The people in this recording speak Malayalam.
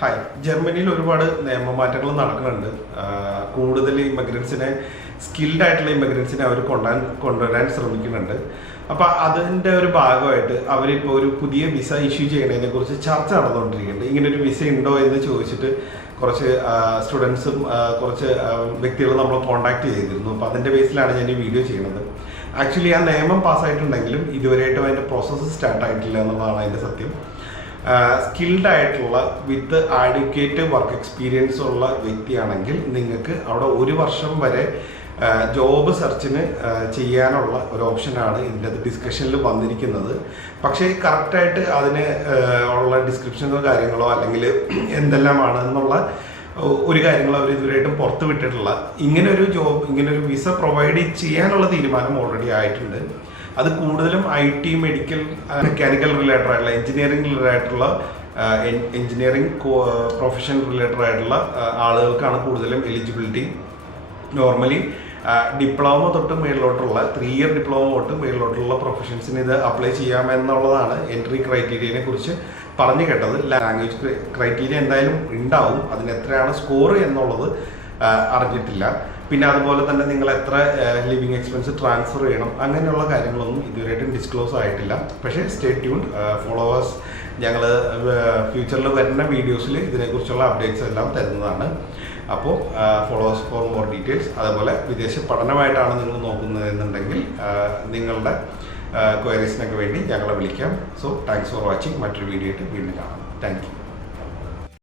ഹായ്, ജർമ്മനിയിൽ ഒരുപാട് നിയമമാറ്റങ്ങൾ നടക്കുന്നുണ്ട്. കൂടുതൽ ഇമിഗ്രൻസിനെ സ്കിൽഡ് ആയിട്ടുള്ള ഇമിഗ്രൻസിനെ അവർ കൊണ്ടുവരാൻ ശ്രമിക്കുന്നുണ്ട്. അപ്പോൾ അതിൻ്റെ ഒരു ഭാഗമായിട്ട് അവരിപ്പോൾ ഒരു പുതിയ വിസ ഇഷ്യൂ ചെയ്യുന്നതിനെ കുറിച്ച് ചർച്ച നടന്നുകൊണ്ടിരിക്കുന്നുണ്ട്. ഇങ്ങനെ ഒരു വിസ ഉണ്ടോ എന്ന് ചോദിച്ചിട്ട് കുറച്ച് സ്റ്റുഡൻസും കുറച്ച് വ്യക്തികളും നമ്മൾ കോൺടാക്ട് ചെയ്തിരുന്നു. അപ്പോൾ അതിൻ്റെ ബേസിലാണ് ഞാൻ ഈ വീഡിയോ ചെയ്യുന്നത്. ആക്ച്വലി ആ നിയമം പാസ്സായിട്ടുണ്ടെങ്കിലും ഇതുവരെയായിട്ടും അതിൻ്റെ പ്രോസസ്സ് സ്റ്റാർട്ട് ആയിട്ടില്ല എന്നുള്ളതാണ് അതിൻ്റെ സത്യം. സ്കിൽഡ് ആയിട്ടുള്ള വിത്ത് ആഡ്വക്കേറ്റ് വർക്ക് എക്സ്പീരിയൻസ് ഉള്ള വ്യക്തിയാണെങ്കിൽ നിങ്ങൾക്ക് അവിടെ 1 വർഷം വരെ ജോബ് സെർച്ചിന് ചെയ്യാനുള്ള ഒരു ഓപ്ഷനാണ് ഇതിൻ്റെ ഡിസ്കഷനിൽ വന്നിരിക്കുന്നത്. പക്ഷേ കറക്റ്റായിട്ട് അതിന് ഉള്ള ഡിസ്ക്രിപ്ഷനോ കാര്യങ്ങളോ അല്ലെങ്കിൽ എന്തെല്ലാമാണ് എന്നുള്ള ഒരു കാര്യങ്ങൾ അവർ ഇതുവരെയായിട്ടും പുറത്ത് വിട്ടിട്ടില്ല. ഇങ്ങനൊരു വിസ പ്രൊവൈഡ് ചെയ്യാനുള്ള തീരുമാനം ഓൾറെഡി ആയിട്ടുണ്ട്. അത് കൂടുതലും IT, മെഡിക്കൽ, മെക്കാനിക്കൽ റിലേറ്റഡ് ആയിട്ടുള്ള എഞ്ചിനീയറിംഗ് പ്രൊഫഷൻ റിലേറ്റഡ് ആയിട്ടുള്ള ആളുകൾക്കാണ് കൂടുതലും എലിജിബിലിറ്റി. നോർമലി ഡിപ്ലോമ തൊട്ട് മേളിലോട്ടുള്ള 3 ഇയർ ഡിപ്ലോമ തൊട്ട് മേളിലോട്ടുള്ള പ്രൊഫഷൻസിന് ഇത് അപ്ലൈ ചെയ്യാമെന്നുള്ളതാണ് എൻട്രി ക്രൈറ്റീരിയനെ കുറിച്ച് പറഞ്ഞു കേട്ടത്. ലാംഗ്വേജ് ക്രൈറ്റീരിയ എന്തായാലും ഉണ്ടാവും. അതിന് എത്രയാണ് സ്കോർ എന്നുള്ളത് അറിഞ്ഞിട്ടില്ല. പിന്നെ അതുപോലെ തന്നെ നിങ്ങൾ എത്ര ലിവിങ് എക്സ്പെൻസ് ട്രാൻസ്ഫർ ചെയ്യണം അങ്ങനെയുള്ള കാര്യങ്ങളൊന്നും ഇതുവരെയായിട്ടും ഡിസ്ക്ലോസ് ആയിട്ടില്ല. പക്ഷേ സ്റ്റേ ട്യൂൺഡ്, ഫോളോവേഴ്സ്. ഞങ്ങൾ ഫ്യൂച്ചറിൽ വരുന്ന വീഡിയോസിൽ ഇതിനെക്കുറിച്ചുള്ള അപ്ഡേറ്റ്സ് എല്ലാം തരുന്നതാണ്. അപ്പോൾ ഫോളോവേഴ്സ് ഫോർ മോർ ഡീറ്റെയിൽസ്. അതേപോലെ വിദേശ പഠനമായിട്ടാണ് നിങ്ങൾ നോക്കുന്നതെന്നുണ്ടെങ്കിൽ നിങ്ങളുടെ ക്വയറീസിനൊക്കെ വേണ്ടി ഞങ്ങളെ വിളിക്കാം. So thanks for watching. മറ്റൊരു വീഡിയോ ആയിട്ട് വീണ്ടും കാണാം. Thank you.